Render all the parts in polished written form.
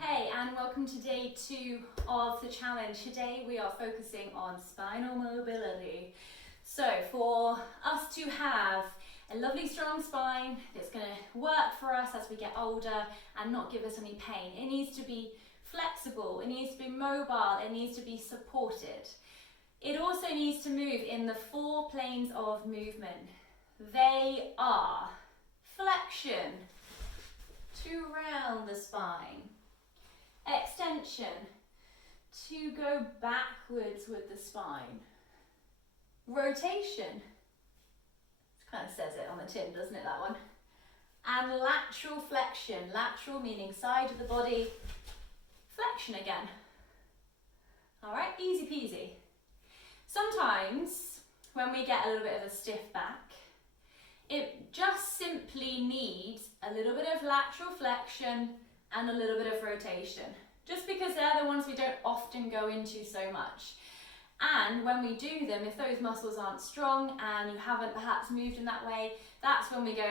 Hey, and welcome to day 2 of the challenge. Today we are focusing on spinal mobility. So for us to have a lovely strong spine that's going to work for us as we get older and not give us any pain, it needs to be flexible, it needs to be mobile, it needs to be supported. It also needs to move in the 4 planes of movement. They are flexion, to round the spine, extension, to go backwards with the spine, rotation, it kind of says it on the tin, doesn't it, that one, and lateral flexion, lateral meaning side of the body, flexion again. All right, easy peasy. Sometimes when we get a little bit of a stiff back, it just simply needs a little bit of lateral flexion and a little bit of rotation, just because they're the ones we don't often go into so much. And when we do them, if those muscles aren't strong and you haven't perhaps moved in that way, that's when we go,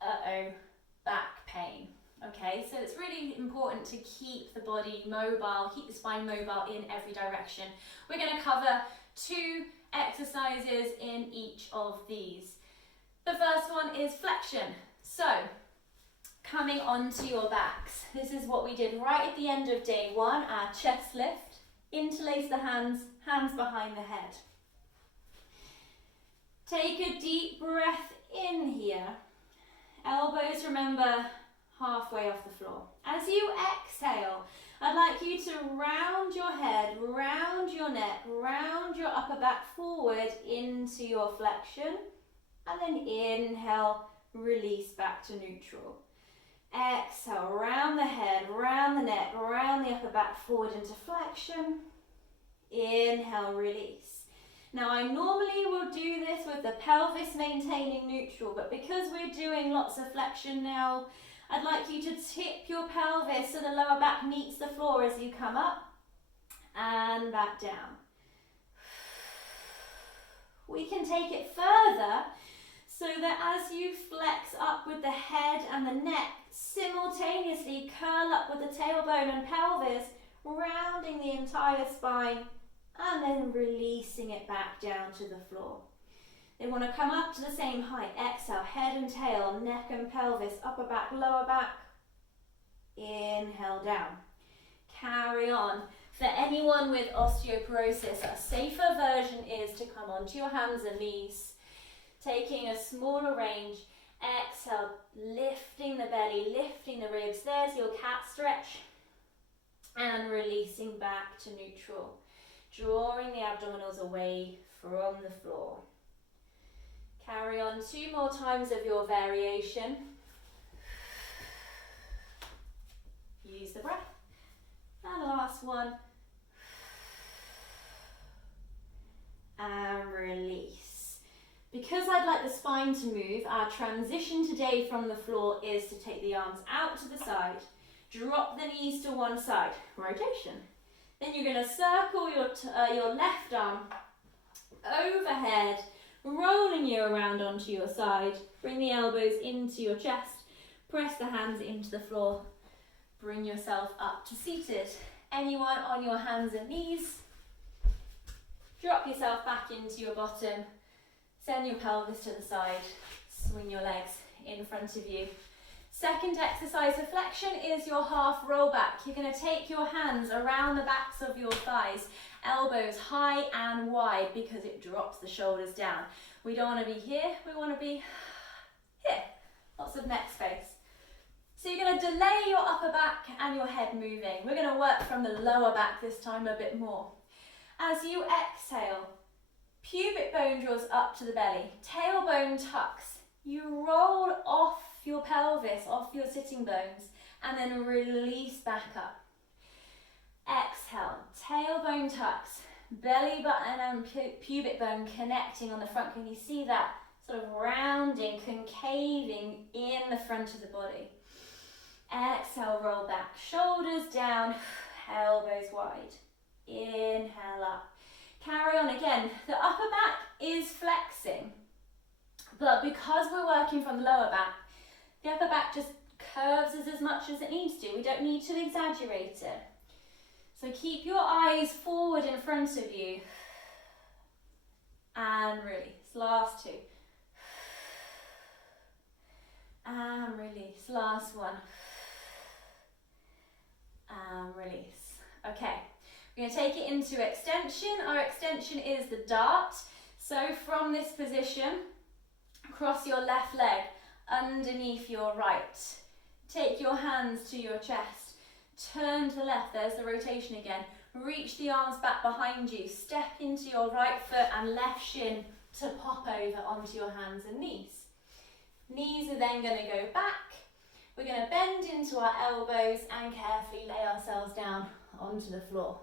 uh-oh, back pain. Okay, so it's really important to keep the body mobile, keep the spine mobile in every direction. We're going to cover 2 exercises in each of these. The first one is flexion. So, coming onto your backs. This is what we did right at the end of day 1, our chest lift. Interlace the hands, hands behind the head. Take a deep breath in here. Elbows, remember, halfway off the floor. As you exhale, I'd like you to round your head, round your neck, round your upper back forward into your flexion. And then inhale, release back to neutral. Exhale, round the head, round the neck, round the upper back forward into flexion. Inhale, release. Now I normally will do this with the pelvis maintaining neutral, but because we're doing lots of flexion now, I'd like you to tip your pelvis so the lower back meets the floor as you come up and back down. We can take it further so that as you flex up with the head and the neck, simultaneously curl up with the tailbone and pelvis, rounding the entire spine and then releasing it back down to the floor. They want to come up to the same height. Exhale, head and tail, neck and pelvis, upper back, lower back. Inhale down. Carry on. For anyone with osteoporosis, a safer version is to come onto your hands and knees, taking a smaller range. Exhale, lifting the belly, lifting the ribs. There's your cat stretch. And releasing back to neutral, drawing the abdominals away from the floor. Carry on 2 more times of your variation. Use the breath. And last one. And release. Because I'd like the spine to move, our transition today from the floor is to take the arms out to the side, drop the knees to one side, rotation. Then you're going to circle your left arm overhead, rolling you around onto your side. Bring the elbows into your chest, press the hands into the floor, bring yourself up to seated. Anyone on your hands and knees, drop yourself back into your bottom. Send your pelvis to the side, swing your legs in front of you. Second exercise of flexion is your half roll back. You're going to take your hands around the backs of your thighs, elbows high and wide because it drops the shoulders down. We don't want to be here, we want to be here. Lots of neck space. So you're going to delay your upper back and your head moving. We're going to work from the lower back this time a bit more. As you exhale, pubic bone draws up to the belly, tailbone tucks. You roll off your pelvis, off your sitting bones, and then release back up. Exhale, tailbone tucks, belly button and pubic bone connecting on the front. Can you see that sort of rounding, concaving in the front of the body? Exhale, roll back, shoulders down, elbows wide. Inhale up. Carry on again. The upper back is flexing, but because we're working from the lower back, the upper back just Curves as much as it needs to. We don't need to exaggerate it. So keep your eyes forward in front of you. And release. Last two. And release. Last one. And release. Okay. We're going to take it into extension. Our extension is the dart. So from this position, cross your left leg underneath your right. Take your hands to your chest. Turn to the left. There's the rotation again. Reach the arms back behind you. Step into your right foot and left shin to pop over onto your hands and knees. Knees are then going to go back. We're going to bend into our elbows and carefully lay ourselves down onto the floor.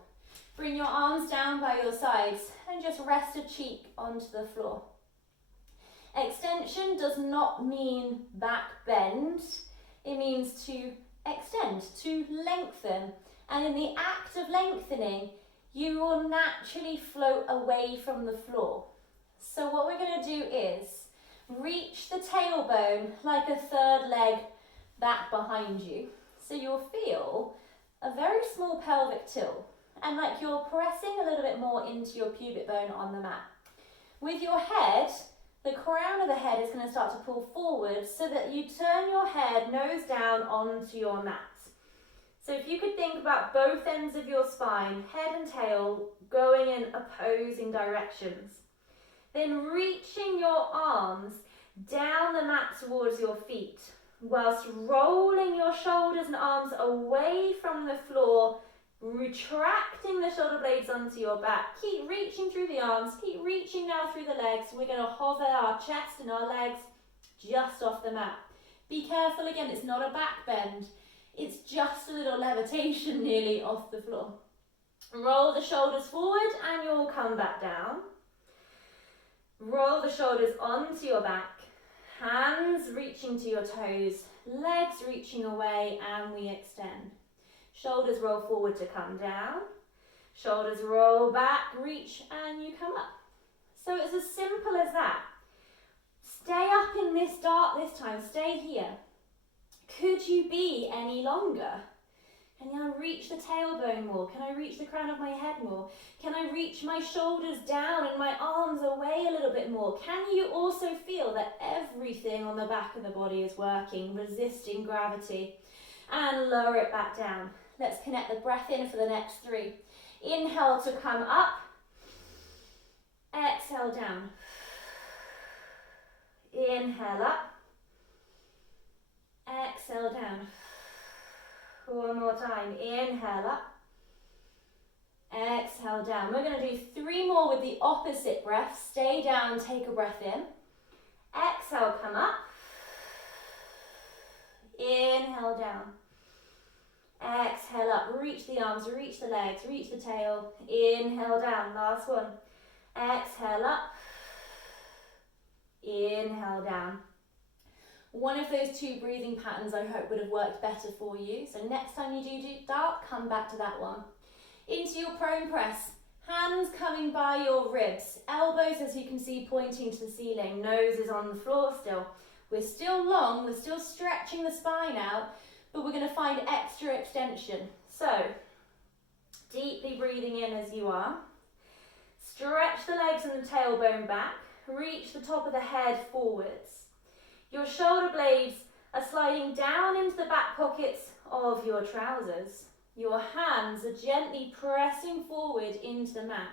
Bring your arms down by your sides and just rest a cheek onto the floor. Extension does not mean back bend. It means to extend, to lengthen. And in the act of lengthening, you will naturally float away from the floor. So what we're going to do is reach the tailbone like a third leg back behind you. So you'll feel a very small pelvic tilt and like you're pressing a little bit more into your pubic bone on the mat. With your head, the crown of the head is going to start to pull forward so that you turn your head nose down onto your mat. So if you could think about both ends of your spine, head and tail, going in opposing directions. Then reaching your arms down the mat towards your feet, whilst rolling your shoulders and arms away from the floor, retracting the shoulder blades onto your back. Keep reaching through the arms, keep reaching now through the legs. We're going to hover our chest and our legs just off the mat. Be careful again, it's not a back bend. It's just a little levitation nearly off the floor. Roll the shoulders forward and you'll come back down. Roll the shoulders onto your back. Hands reaching to your toes. Legs reaching away and we extend. Shoulders roll forward to come down. Shoulders roll back, reach and you come up. So it's as simple as that. Stay up in this dart this time. Stay here. Could you be any longer? Can I reach the tailbone more? Can I reach the crown of my head more? Can I reach my shoulders down and my arms away a little bit more? Can you also feel that everything on the back of the body is working, resisting gravity? And lower it back down. Let's connect the breath in for the next three. Inhale to come up. Exhale down. Inhale up. Exhale down. One more time. Inhale up. Exhale down. We're going to do three more with the opposite breath. Stay down, take a breath in. Exhale, come up. Inhale down. Exhale up. Reach the arms, reach the legs, reach the tail. Inhale down. Last one. Exhale up. Inhale down. One of those two breathing patterns I hope would have worked better for you. So next time you do dart, come back to that one. Into your prone press. Hands coming by your ribs. Elbows, as you can see, pointing to the ceiling. Nose is on the floor still. We're still long, we're still stretching the spine out, but we're going to find extra extension. So, deeply breathing in as you are. Stretch the legs and the tailbone back. Reach the top of the head forwards. Your shoulder blades are sliding down into the back pockets of your trousers. Your hands are gently pressing forward into the mat.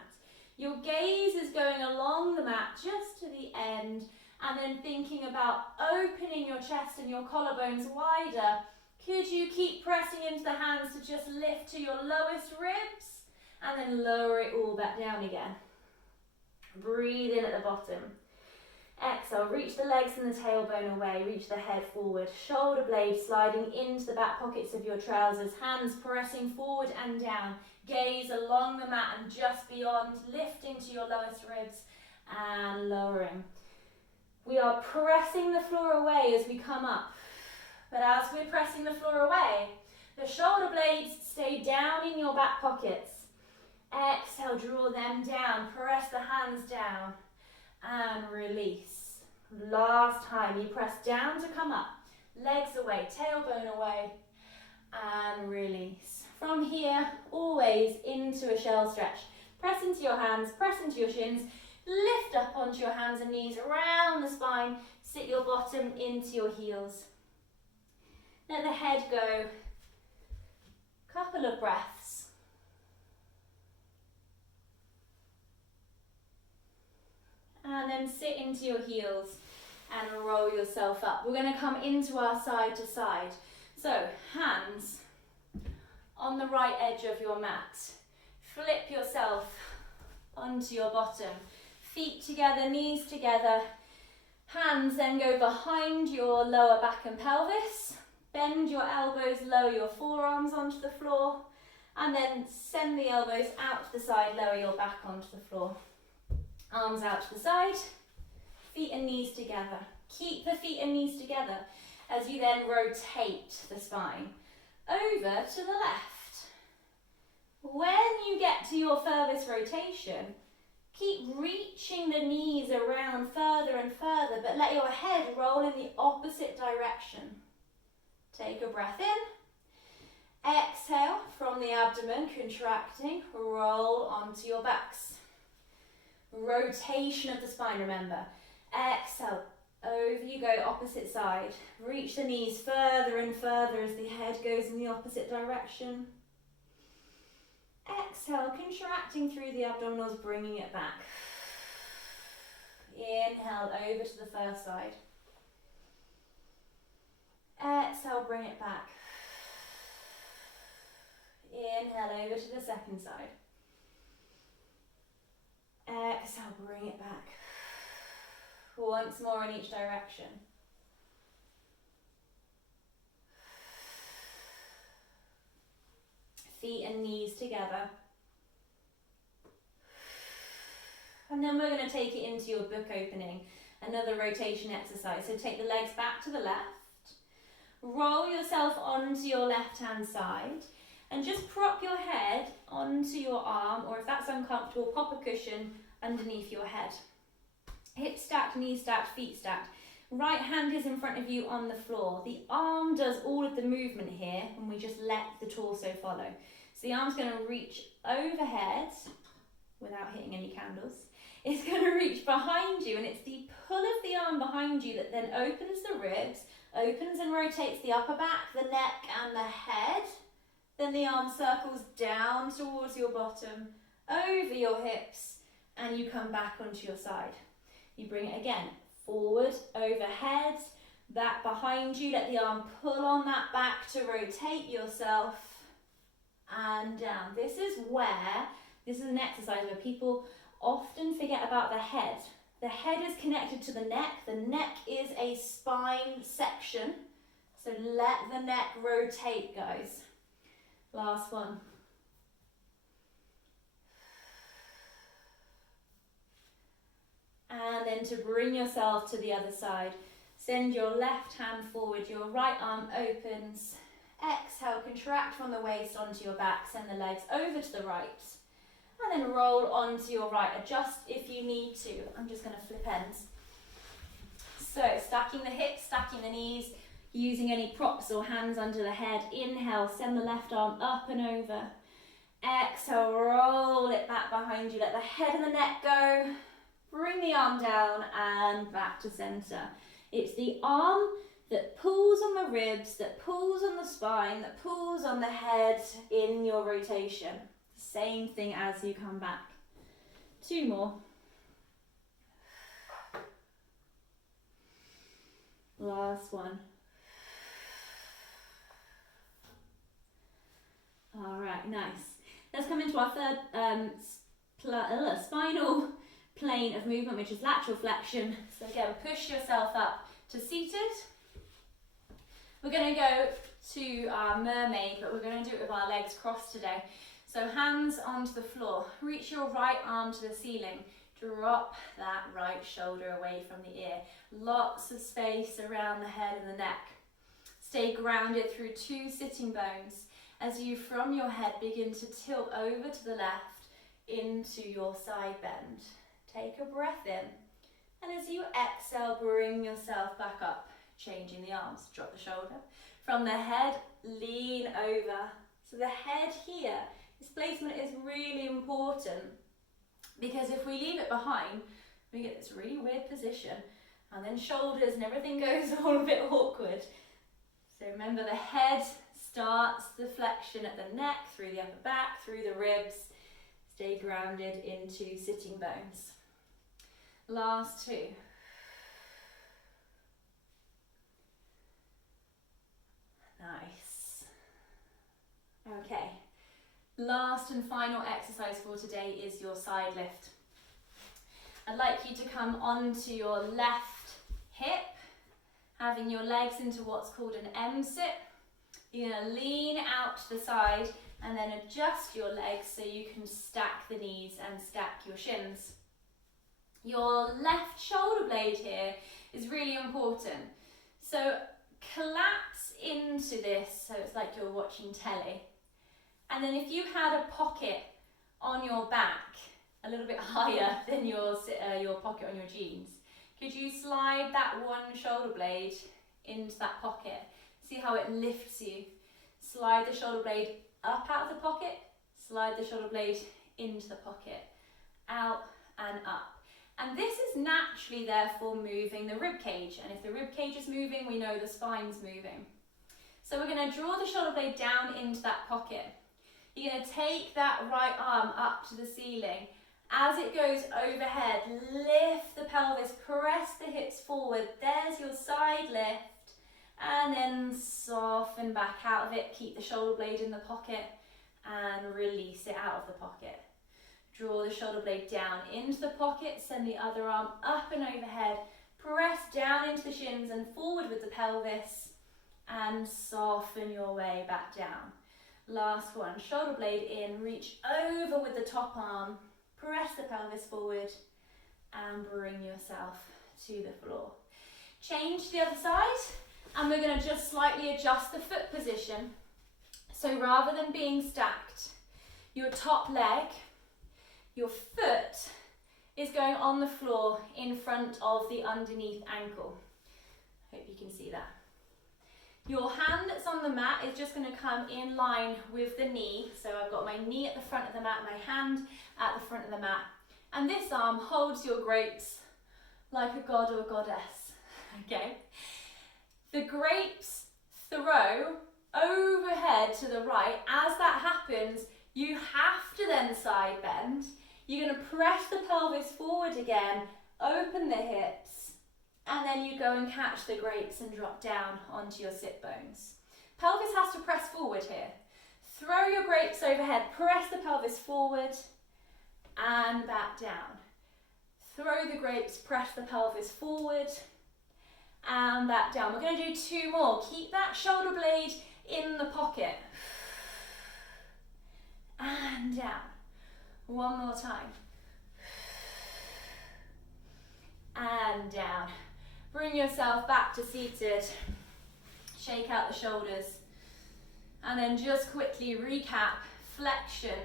Your gaze is going along the mat just to the end, and then thinking about opening your chest and your collarbones wider. Could you keep pressing into the hands to just lift to your lowest ribs, and then lower it all back down again. Breathe in at the bottom. Exhale, reach the legs and the tailbone away, reach the head forward, shoulder blades sliding into the back pockets of your trousers, hands pressing forward and down, gaze along the mat and just beyond, lifting to your lowest ribs and lowering. We are pressing the floor away as we come up, but as we're pressing the floor away, the shoulder blades stay down in your back pockets. Exhale, draw them down, press the hands down. And release. Last time, you press down to come up. legs away, tailbone away, and release. From here, always into a shell stretch. Press into your hands, press into your shins, lift up onto your hands and knees around the spine, sit your bottom into your heels. Let the head go. Couple of breaths. And then sit into your heels and roll yourself up. We're going to come into our side to side. So, hands on the right edge of your mat. Flip yourself onto your bottom. Feet together, knees together. Hands then go behind your lower back and pelvis. Bend your elbows, lower your forearms onto the floor. And then send the elbows out to the side, lower your back onto the floor. Arms out to the side, feet and knees together. Keep the feet and knees together as you then rotate the spine over to the left. When you get to your furthest rotation, keep reaching the knees around further and further, but let your head roll in the opposite direction. Take a breath in. Exhale from the abdomen, contracting, roll onto your backs. Rotation of the spine, remember. Exhale, over you go, opposite side. Reach the knees further and further as the head goes in the opposite direction. Exhale, contracting through the abdominals, bringing it back. Inhale, over to the first side. Exhale, bring it back. Inhale, over to the second side. Exhale, bring it back. Once more in each direction. Feet and knees together. And then we're going to take it into your book opening, another rotation exercise. So take the legs back to the left. Roll yourself onto your left hand side. And just prop your head onto your arm, or if that's uncomfortable, pop a cushion underneath your head. Hips stacked, knees stacked, feet stacked. Right hand is in front of you on the floor. The arm does all of the movement here, and we just let the torso follow. So the arm's going to reach overhead, without hitting any candles. It's going to reach behind you, and it's the pull of the arm behind you that then opens the ribs, opens and rotates the upper back, the neck and the head. Then the arm circles down towards your bottom, over your hips, and you come back onto your side. You bring it again, forward, overhead, back behind you. Let the arm pull on that back to rotate yourself, and down. This is an exercise where people often forget about the head. The head is connected to the neck. The neck is a spine section. So let the neck rotate, guys. Last one. And then to bring yourself to the other side, send your left hand forward, your right arm opens. Exhale, contract from the waist onto your back, send the legs over to the right. And then roll onto your right, adjust if you need to. I'm just going to flip ends. So stacking the hips, stacking the knees, using any props or hands under the head. Inhale, send the left arm up and over. Exhale, roll it back behind you. Let the head and the neck go. Bring the arm down and back to center. It's the arm that pulls on the ribs, that pulls on the spine, that pulls on the head in your rotation. Same thing as you come back. 2 more. Last one. All right, nice. Let's come into our third spinal plane of movement, which is lateral flexion. So again, push yourself up to seated. We're going to go to our mermaid, but we're going to do it with our legs crossed today. So hands onto the floor. Reach your right arm to the ceiling. Drop that right shoulder away from the ear. Lots of space around the head and the neck. Stay grounded through 2 sitting bones as you, from your head, begin to tilt over to the left into your side bend. Take a breath in, and as you exhale, bring yourself back up. changing the arms. Drop the shoulder. From the head, lean over. So the head here, this placement is really important because if we leave it behind, we get this really weird position and then shoulders and everything goes all a bit awkward. So remember, the head starts the flexion at the neck, through the upper back, through the ribs. Stay grounded into sitting bones. Last two. Nice. Okay. Last and final exercise for today is your side lift. I'd like you to come onto your left hip, having your legs into what's called an M-sit. You're going to lean out to the side and then adjust your legs so you can stack the knees and stack your shins. Your left shoulder blade here is really important. So collapse into this so it's like you're watching telly. And then if you had a pocket on your back, a little bit higher than your pocket on your jeans, could you slide that one shoulder blade into that pocket? See how it lifts you. Slide the shoulder blade up out of the pocket, slide the shoulder blade into the pocket, out and up. And this is naturally therefore moving the rib cage. And if the rib cage is moving, we know the spine's moving. So we're going to draw the shoulder blade down into that pocket. You're going to take that right arm up to the ceiling. As it goes overhead, lift the pelvis, press the hips forward. There's your side lift. And then soften back out of it. Keep the shoulder blade in the pocket and release it out of the pocket. Draw the shoulder blade down into the pocket. Send the other arm up and overhead. Press down into the shins and forward with the pelvis. And soften your way back down. Last one. Shoulder blade in. Reach over with the top arm. Press the pelvis forward. And bring yourself to the floor. Change to the other side. And we're going to just slightly adjust the foot position. So rather than being stacked, your top leg, your foot is going on the floor in front of the underneath ankle. Hope you can see that. Your hand that's on the mat is just going to come in line with the knee. So I've got my knee at the front of the mat, my hand at the front of the mat. And this arm holds your grapes like a god or a goddess. Okay? The grapes throw overhead to the right. As that happens, you have to then side bend. You're going to press the pelvis forward again, open the hips, and then you go and catch the grapes and drop down onto your sit bones. Pelvis has to press forward here. Throw your grapes overhead, press the pelvis forward and back down. Throw the grapes, press the pelvis forward and back down. We're going to do two more. Keep that shoulder blade in the pocket. And down. One more time. And down. Bring yourself back to seated. Shake out the shoulders. And then just quickly recap. Flexion.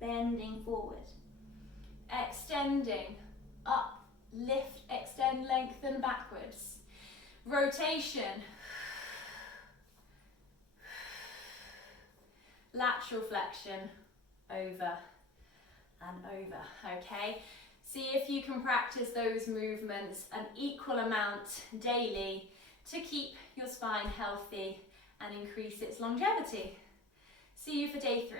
Bending forward. Extending. Up. Lift. Extend. Lengthen backwards. Rotation. Lateral flexion. Over and over. Okay? See if you can practice those movements an equal amount daily to keep your spine healthy and increase its longevity. See you for day 3.